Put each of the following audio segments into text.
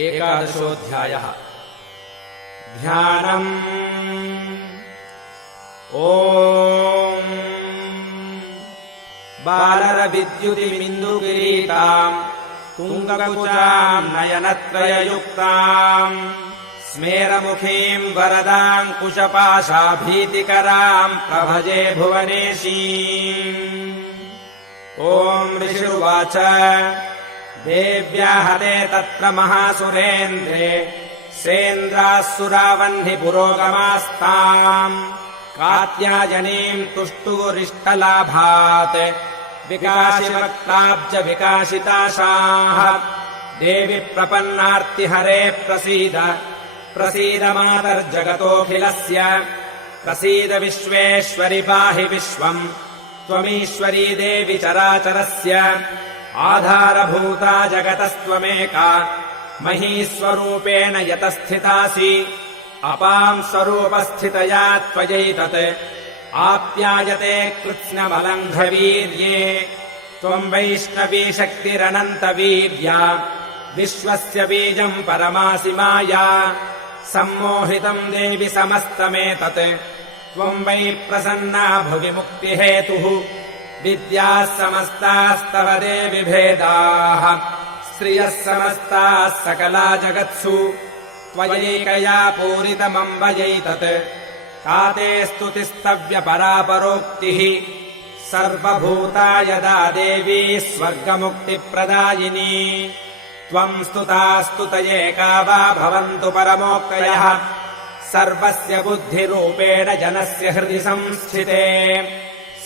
एकादशोऽध्यायः। ध्यानम्। ॐ बालरविद्युतिमिन्दुकिरीटाम् तुङ्गकुचाम् नयनत्रययुक्ताम् स्मेरमुखीम् वरदाम् कुशपाशाभीतिकराम् प्रभजे भुवनेशीम्। ॐ ऋषिरुवाच देव्या हते तत्र महासुरेन्द्रे सेन्द्राः सुरावह्नि पुरोगमास्ताम् कात्यायनीम् तुष्टुरिष्टलाभात् विकाशिवक्ताब्ज विकाशिताशाः। देवि प्रपन्नार्तिहरे प्रसीद प्रसीद मातर्जगतोऽखिलस्य प्रसीद विश्वेश्वरि पाहि विश्वम् त्वमीश्वरी देवि चराचरस्य आधारभूता जगतस्त्वमेका महीस्वरूपेण यतस्थितासि अपाम् स्वरूपस्थितया त्वयैतत् आप्यायते कृत्स्नमलङ्घवीर्ये त्वम् वैष्णवी शक्तिरनन्तवीर्या विश्वस्य बीजम् परमासि माया सम्मोहितम् देवि समस्तमेतत् त्वम् वै प्रसन्ना भुवि मुक्तिहेतुः विद्याः समस्तास्तव देवि भेदाः श्रियः समस्ताः सकला जगत्सु त्वयैकया पूरितमम्बयैतत् काते स्तुतिस्तव्यपरापरोक्तिः सर्वभूता यदा देवी स्वर्गमुक्तिप्रदायिनी त्वम् स्तुता स्तुतयेका वा भवन्तु परमोक्तयः सर्वस्य बुद्धिरूपेण जनस्य हृदि संस्थिते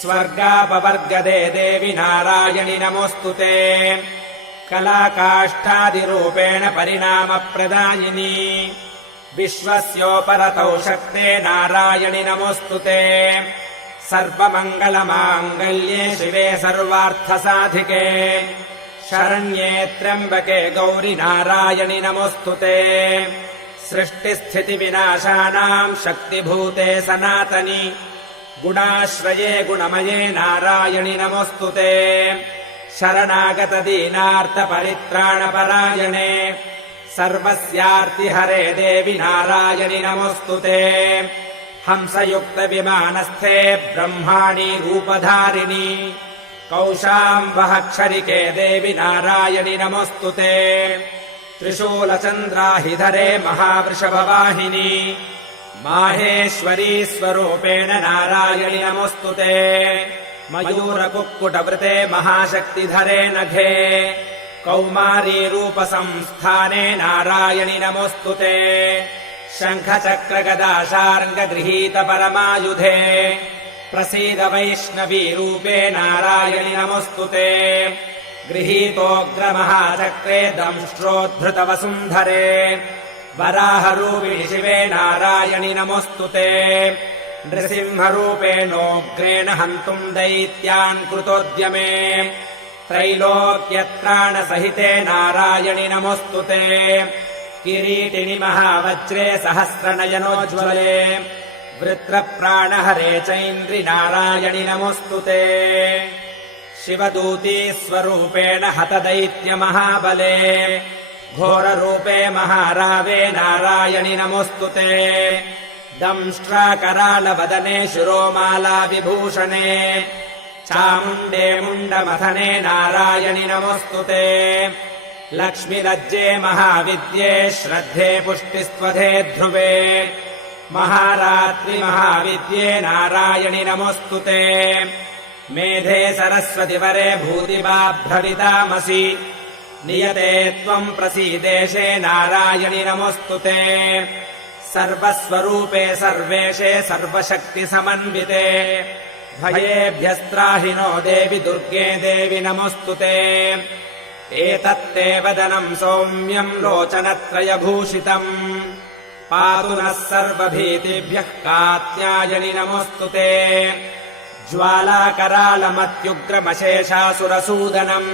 स्वर्गापवर्गदे देवि नारायणि नमोऽस्तुते कलाकाष्ठादिरूपेण परिणामप्रदायिनी विश्वस्योपरतौ शक्ते नारायणि नमोऽस्तुते सर्वमङ्गलमाङ्गल्ये शिवे सर्वार्थसाधिके शरण्ये त्र्यम्बके गौरि नारायणि नमोऽस्तुते सृष्टिस्थितिविनाशानाम् शक्तिभूते सनातनि गुणाश्रये गुणमये नारायणि नमोऽस्तुते शरणागतदीनार्तपरित्राणपरायणे सर्वस्यार्तिहरे देवि नारायणि नमोऽस्तुते हंसयुक्तविमानस्थे ब्रह्माणि रूपधारिणि कौशाम्बहक्षरिके देवि नारायणि नमोऽस्तुते त्रिशूलचन्द्राहिधरे महावृषभवाहिनि माहेश्वरी स्वरूपेण नारायणि नमोऽस्तुते मयूरकुक्कुटवृते महाशक्तिधरे नघे कौमारी रूपसंस्थाने नारायणि नमोऽस्तुते शङ्खचक्रगदाशार्ङ्गगृहीत परमायुधे प्रसीद वैष्णवी रूपे नारायणि नमोऽस्तुते गृहीतोऽग्रमहाचक्रे दंष्ट्रोद्धृतवसुन्धरे वराहरूपिणि शिवे नारायणि नमोऽस्तुते नृसिंहरूपेणोग्रेण हन्तुम् दैत्यान् कृतोद्यमे त्रैलोक्यत्राणसहिते नारायणि नमोऽस्तुते किरीटिनि महावज्रे सहस्रनयनोज्ज्वले वृत्रप्राणहरे चैन्द्रि नारायणि नमोऽस्तुते शिवदूती स्वरूपेण हतदैत्यमहाबले घोररूपे महारावे नारायणि नमोऽस्तुते दंष्ट्राकरालवदने शिरोमाला विभूषणे चामुण्डे मुण्डमथने नारायणि नमोऽस्तुते लक्ष्मीलज्जे महाविद्ये श्रद्धे पुष्टिस्त्वधे ध्रुवे महारात्रि महाविद्ये नारायणि नमोऽस्तुते मेधे सरस्वतिवरे भूतिबाभ्रवितामसि नियते त्वम् प्रसीदेशे नारायणि नमोऽस्तुते सर्वस्वरूपे सर्वेशे सर्वशक्तिसमन्विते भयेभ्यस्त्राहिनो देवि दुर्गे देवि नमोऽस्तुते एतत्ते वदनम् सौम्यम् लोचनत्रयभूषितम् पातु नः सर्वभीतिभ्यः कात्यायनि नमोऽस्तुते ज्वालाकरालमत्युग्रमशेषासुरसूदनम्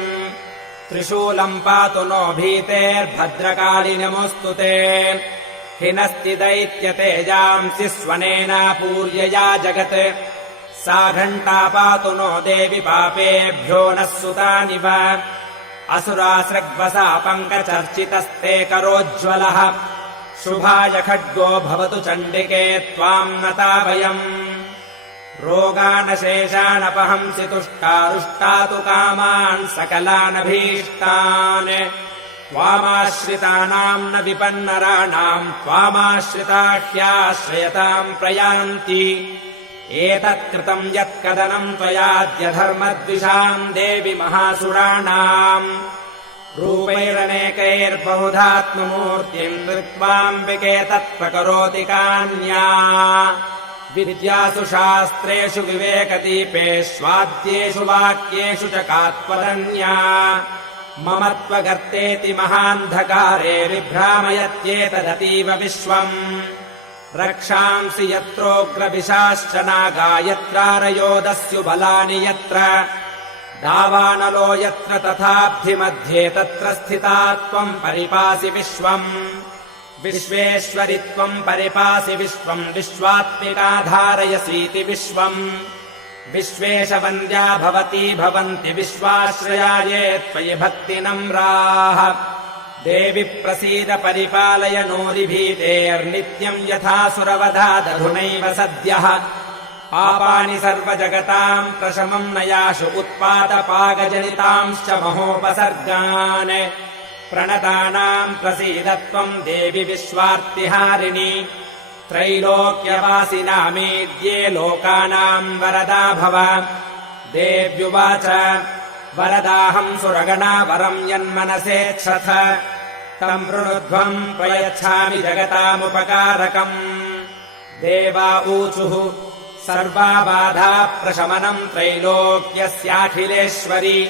त्रिशूलम् पातु नो भीतेर्भद्रकाळि नमोऽस्तुते हिनस्ति दैत्यतेजांसि स्वनेनापूर्यया जगत् सा घण्टा पातु नो देवि पापेभ्यो नः सुतानिव असुरासृग्वसा पङ्कचर्चितस्ते करोज्ज्वलः शुभाय खड्गो भवतु चण्डिके त्वाम् नता वयम् रोगानशेषानपहंसि तुष्टारुष्टातु कामान् सकलानभीष्टान् त्वामाश्रितानाम् न विपन्नराणाम् त्वामाश्रिता ह्याश्रयताम् प्रयान्ति एतत्कृतम् यत्कदनम् त्वयाद्य धर्मद्विषाम् देवि महासुराणाम् रूपैरनेकैर्बहुधात्ममूर्तिम् धृत्वाम्बिके तत्प्रकरोति कान्या विद्यासु शास्त्रेषु विवेकदीपेष्वाद्येषु वाक्येषु च कात्वदन्या मम त्वगर्तेति महान्धकारे विभ्रामयत्येतदतीव विश्वम् रक्षांसि यत्रोग्रविशाश्च नागा यत्रारयोदस्यु बलानि यत्र दावानलो यत्र तथाब्धिमध्ये तत्र स्थिता त्वम् परिपासि विश्वम् विश्वेश्वरि त्वम् परिपासि विश्वम् विश्वात्मिका धारयसीति विश्वम् विश्वेशवन्द्या भवती भवन्ति विश्वाश्रयाये त्वयि भक्तिनम्राः देवि प्रसीद परिपालय नोरिभीतेर्नित्यम् यथासुरवधादधुनैव सद्यः पापानि सर्वजगताम् प्रशमम् नयाशु उत्पातपागजनितांश्च महोपसर्गान् प्रणतानाम् प्रसीद त्वम् देवि विश्वार्तिहारिणि त्रैलोक्यवासिनामेद्ये लोकानाम् वरदा भव देव्युवाच वरदाहम् सुरगणा वरम् यन्मनसेच्छथ तम् वृणुध्वम् प्रयच्छामि जगतामुपकारकम् देवा ऊचुः सर्वा बाधा प्रशमनम् त्रैलोक्यस्याखिलेश्वरि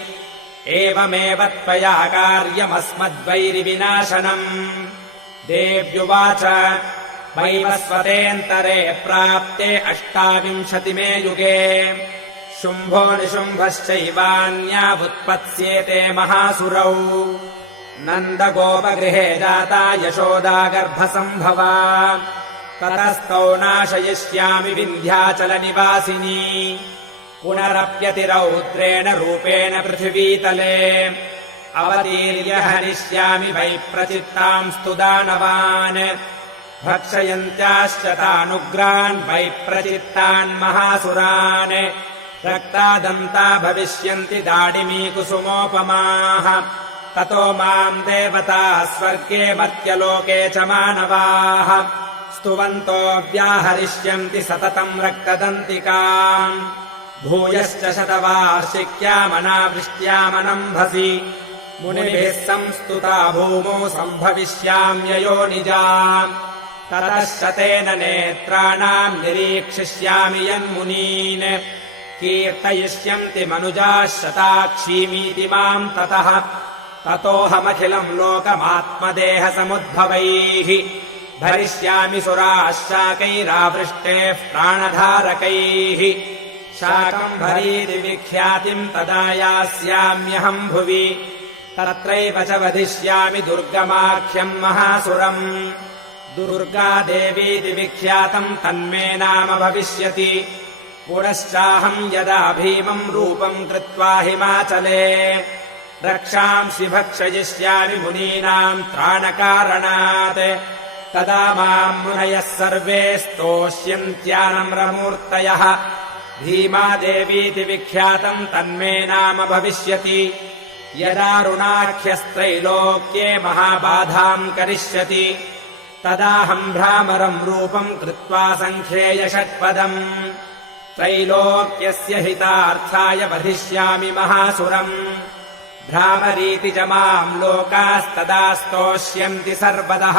एवमेव त्वया कार्यमस्मद्वैरिविनाशनम् देव्युवाच वैवस्वतेऽन्तरे प्राप्ते 28मे युगे शुम्भो निशुम्भश्चैवान्यावुत्पत्स्येते महासुरौ नन्दगोपगृहे जाता यशोदा गर्भसम्भवा ततस्तौ नाशयिष्यामि विन्ध्याचलनिवासिनी पुनरप्यतिरौद्रेण रूपेण पृथिवीतले अवतीर्य हनिष्यामि वै प्रचित्तांस्तु दानवान् भक्षयन्त्याश्च तानुग्रान् वै प्रचित्तान् महासुरान् रक्तादन्ता भविष्यन्ति दाडिमीकुसुमोपमाः ततो माम् देवताः स्वर्गे मर्त्यलोके च मानवाः स्तुवन्तो व्याहरिष्यन्ति सततम् रक्तदन्तिकाम् भूयश्च शतवार्षिक्यामनावृष्ट्यामनम्भसि मुनिभिः संस्तुता भूमौ सम्भविष्याम्ययोनिजा ततः शतेन नेत्राणाम् निरीक्षिष्यामि यन्मुनीन् कीर्तयिष्यन्ति मनुजाः शताक्षीमीति माम् ततः ततोऽहमखिलम् लोकमात्मदेहसमुद्भवैः भरिष्यामि सुराः शाकैरावृष्टेः प्राणधारकैः शाकम्भरीति विख्यातिम् तदा यास्याम्यहम् भुवि तत्रैव च वधिष्यामि दुर्गमाख्यम् महासुरम् दुर्गादेवीति विख्यातम् तन्मे नाम भविष्यति पुनश्चाहम् यदा भीमम् रूपम् कृत्वा हिमाचले रक्षांसि भक्षयिष्यामि मुनीनाम् त्राणकारणात् तदा माम् मुनयः सर्वे स्तोष्यन्त्यानम्रमूर्तयः भीमादेवीति विख्यातम् तन्मे नाम भविष्यति यदा रुणाख्यस्त्रैलोक्ये महाबाधाम् करिष्यति तदाहम् भ्रामरम् रूपम् कृत्वा सङ्ख्येय षट्पदम् त्रैलोक्यस्य हितार्थाय वधिष्यामि महासुरम् भ्रामरीति च माम् लोकास्तदा स्तोष्यन्ति सर्वदः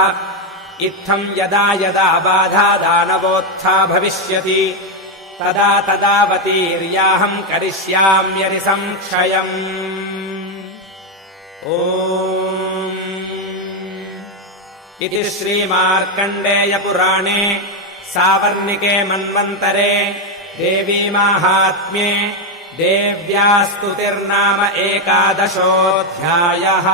इत्थम् यदा यदा बाधा दानवोत्था भविष्यति तदा तदावतीर्याहम् करिष्याम्यनि संक्षयम् ओम् इति श्रीमार्कण्डेयपुराणे सावर्णिके मन्वन्तरे देवीमाहात्म्ये देव्या स्तुतिर्नाम 11 अध्यायः।